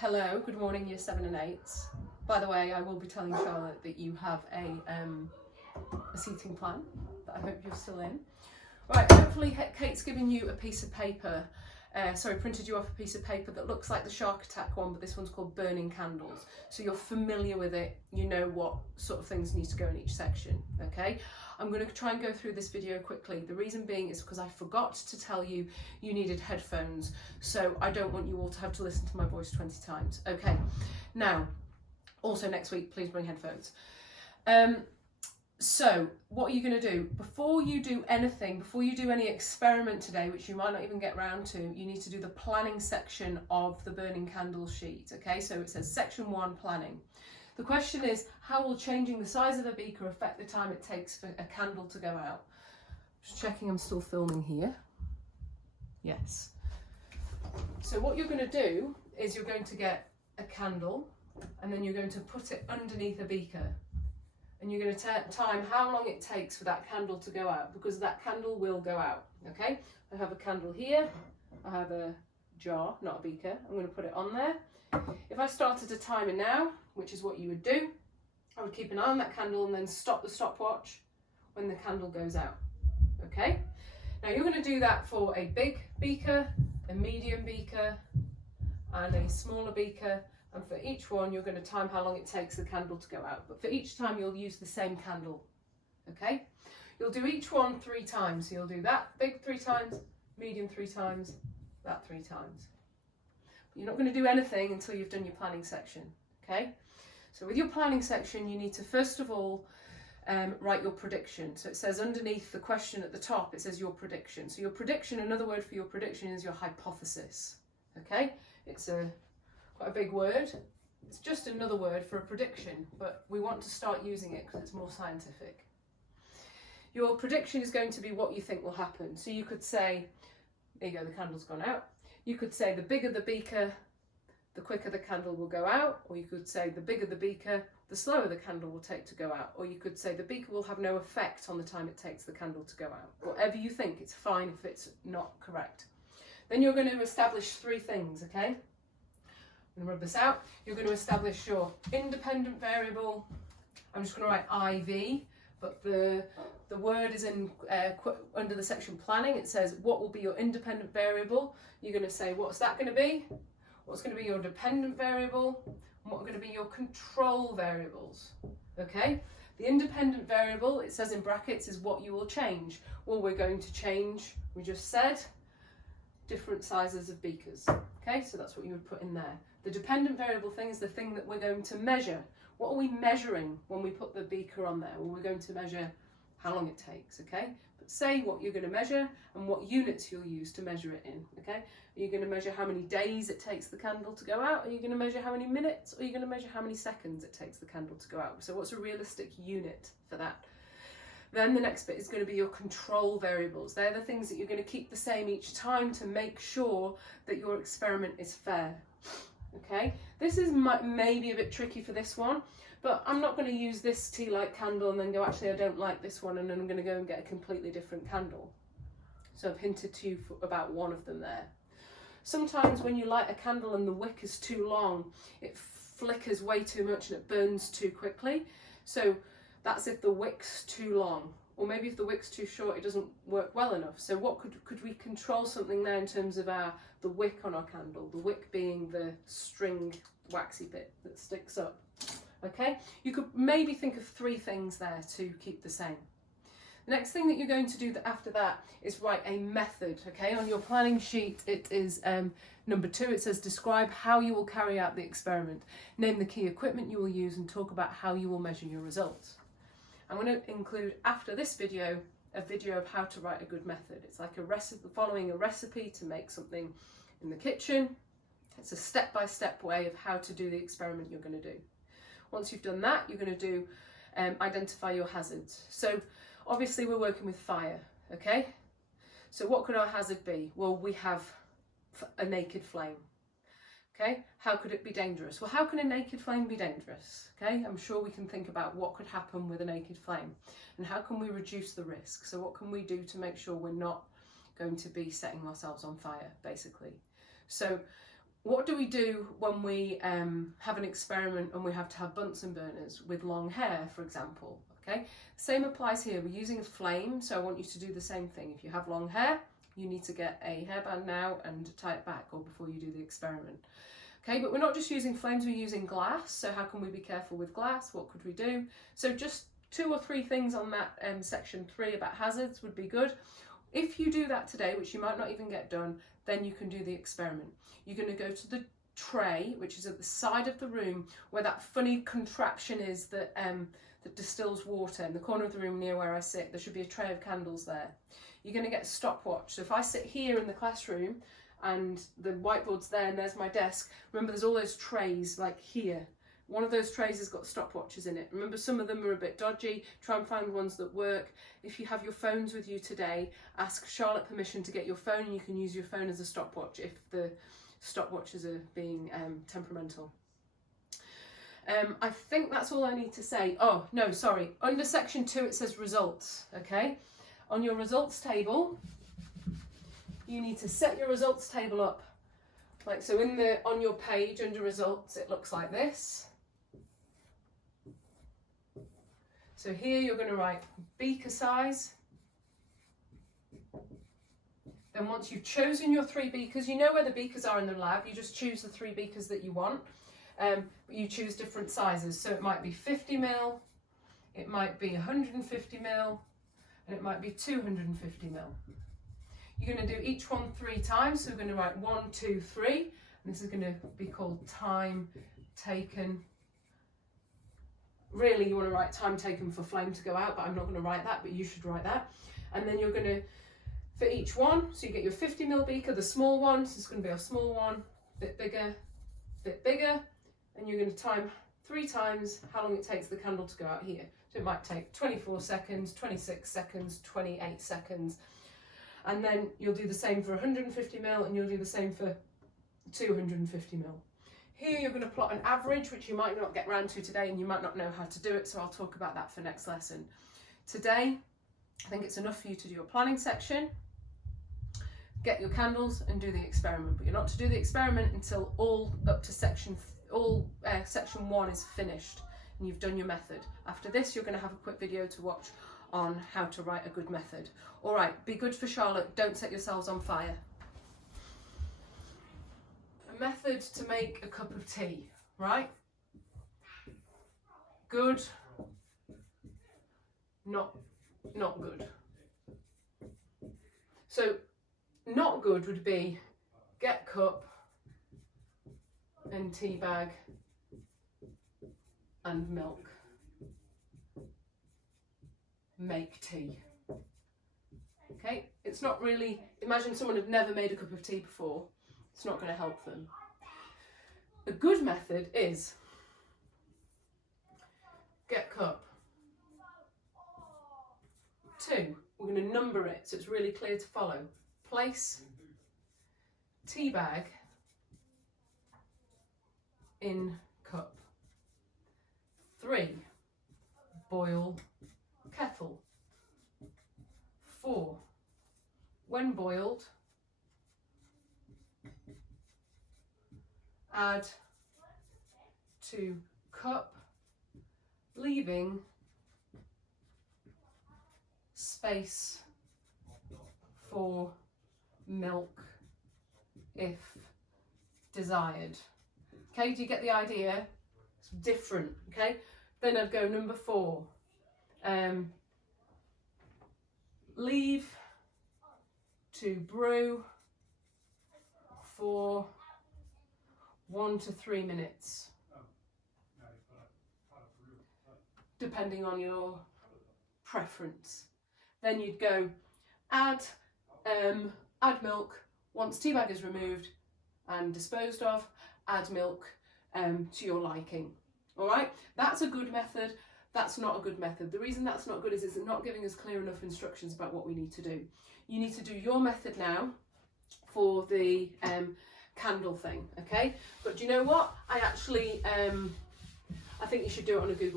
Hello, good morning, year 7 and 8s. By the way, I will be telling Charlotte that you have a seating plan that I hope you're still in. Right, hopefully Kate's given you a piece of paper, printed you off a piece of paper that looks like the shark attack one, but this one's called Burning Candles. So you're familiar with it, you know what sort of things need to go in each section, okay? I'm going to try and go through this video quickly. The reason being is because I forgot to tell you you needed headphones, so I don't want you all to have to listen to my voice 20 times. Okay, now, also next week, please bring headphones. So what are you going to do? Before you do anything, before you do any experiment today, which you might not even get round to, you need to do the planning section of the Burning Candles sheet, okay? So it says section 1, planning. The question is, how will changing the size of a beaker affect the time it takes for a candle to go out? Just checking I'm still filming here. Yes. So what you're going to do is you're going to get a candle and then you're going to put it underneath a beaker. And you're going to time how long it takes for that candle to go out, because that candle will go out, okay? I have a candle here, I have a jar, not a beaker, I'm going to put it on there. If I started a timer now, which is what you would do, I would keep an eye on that candle and then stop the stopwatch when the candle goes out, okay? Now you're going to do that for a big beaker, a medium beaker, and a smaller beaker. And for each one, you're going to time how long it takes the candle to go out. But for each time, you'll use the same candle, okay? You'll do each one 3 times. So you'll do that big 3 times, medium 3 times, that 3 times. But you're not going to do anything until you've done your planning section, okay? So with your planning section, you need to, first of all, write your prediction. So it says underneath the question at the top, it says your prediction. So your prediction, another word for your prediction is your hypothesis, okay? It's quite a big word. It's just another word for a prediction, but we want to start using it because it's more scientific. Your prediction is going to be what you think will happen. So you could say, there you go, the candle's gone out. You could say the bigger the beaker, the quicker the candle will go out. Or you could say the bigger the beaker, the slower the candle will take to go out. Or you could say the beaker will have no effect on the time it takes the candle to go out. Whatever you think, it's fine if it's not correct. Then you're going to establish 3 things, okay? I'm going to rub this out. You're going to establish your independent variable. I'm just going to write IV, but the word is in under the section planning. It says what will be your independent variable. You're going to say what's that going to be, what's going to be your dependent variable, and what are going to be your control variables. Okay? The independent variable, it says in brackets, is what you will change. Well, we're going to change, we just said, different sizes of beakers. Okay, so that's what you would put in there. The dependent variable thing is the thing that we're going to measure. What are we measuring when we put the beaker on there? Well, we're going to measure how long it takes, okay? But say what you're going to measure and what units you'll use to measure it in, okay? Are you going to measure how many days it takes the candle to go out? Are you going to measure how many minutes? Or are you going to measure how many seconds it takes the candle to go out? So what's a realistic unit for that? Then the next bit is going to be your control variables. They're the things that you're going to keep the same each time to make sure that your experiment is fair. Okay, this is maybe a bit tricky for this one, but I'm not going to use this tea light candle and then go, actually I don't like this one, and then I'm going to go and get a completely different candle. So I've hinted to you about one of them there. Sometimes when you light a candle and the wick is too long, it flickers way too much and it burns too quickly. So that's if the wick's too long, or maybe if the wick's too short, it doesn't work well enough. So what could we control something there in terms of the wick on our candle, the wick being the string waxy bit that sticks up, okay? You could maybe think of 3 things there to keep the same. The next thing that you're going to do after that is write a method, okay? On your planning sheet, it is number 2, it says describe how you will carry out the experiment. Name the key equipment you will use and talk about how you will measure your results. I'm going to include, after this video, a video of how to write a good method. It's like a recipe, following a recipe to make something in the kitchen. It's a step-by-step way of how to do the experiment you're going to do. Once you've done that, you're going to do identify your hazards. So obviously we're working with fire, okay? So what could our hazard be? Well, we have a naked flame. Okay, how could it be dangerous? Well, how can a naked flame be dangerous? Okay, I'm sure we can think about what could happen with a naked flame and how can we reduce the risk? So what can we do to make sure we're not going to be setting ourselves on fire, basically? So What do we do when we have an experiment and we have to have Bunsen burners with long hair, for example? Okay, same applies here. We're using a flame, so I want you to do the same thing. If you have long hair, you need to get a hairband now and tie it back, or before you do the experiment. Okay, but we're not just using flames, we're using glass. So how can we be careful with glass? What could we do? So just 2 or 3 things on that section 3 about hazards would be good. If you do that today, which you might not even get done, then you can do the experiment. You're going to go to the tray, which is at the side of the room where that funny contraption is that that distills water. In the corner of the room near where I sit, there should be a tray of candles there. You're going to get a stopwatch. So if I sit here in the classroom and the whiteboard's there and there's my desk, remember there's all those trays like here. One of those trays has got stopwatches in it. Remember, some of them are a bit dodgy. Try and find ones that work. If you have your phones with you today, ask Charlotte permission to get your phone, and you can use your phone as a stopwatch if the stopwatches are being temperamental. I think that's all I need to say. Oh, no, sorry. Under section 2, it says results, okay? On your results table, you need to set your results table up. Like so on your page under results, it looks like this. So here you're going to write beaker size. Then once you've chosen your 3 beakers, you know where the beakers are in the lab, you just choose the 3 beakers that you want. But you choose different sizes. So it might be 50 ml, it might be 150 ml, and it might be 250 ml. You're going to do each one 3 times. So we're going to write 1, 2, 3. And this is going to be called time taken. Really, you want to write time taken for flame to go out, but I'm not going to write that, but you should write that. And then you're going to, for each one, so you get your 50 ml beaker, the small one, so it's going to be a small one, bit bigger, and you're going to time 3 times how long it takes the candle to go out here. So it might take 24 seconds, 26 seconds, 28 seconds. And then you'll do the same for 150 ml, and you'll do the same for 250 ml. Here you're going to plot an average, which you might not get round to today, and you might not know how to do it, so I'll talk about that for next lesson. Today, I think it's enough for you to do your planning section, get your candles and do the experiment, but you're not to do the experiment until all up to section 1 is finished and you've done your method. After this, you're going to have a quick video to watch on how to write a good method. All right, be good for Charlotte, don't set yourselves on fire. A method to make a cup of tea, right? Good, not good. So not good would be get cup and tea bag and milk. Make tea. Okay, it's not really, imagine someone had never made a cup of tea before. It's not going to help them. A good method is get cup. 2, we're going to number it so it's really clear to follow. Place tea bag in cup. 3, boil kettle. 4, when boiled, add to cup, leaving space for milk if desired. Okay, do you get the idea? It's different, okay? Then I'd go number 4. Leave to brew for 1 to 3 minutes, depending on your preference. Then you'd go add milk once tea bag is removed and disposed of, add milk to your liking. All right, that's a good method. That's not a good method. The reason that's not good is it's not giving us clear enough instructions about what we need to do. You need to do your method now for the candle thing, okay? But do you know what? I think you should do it on a Google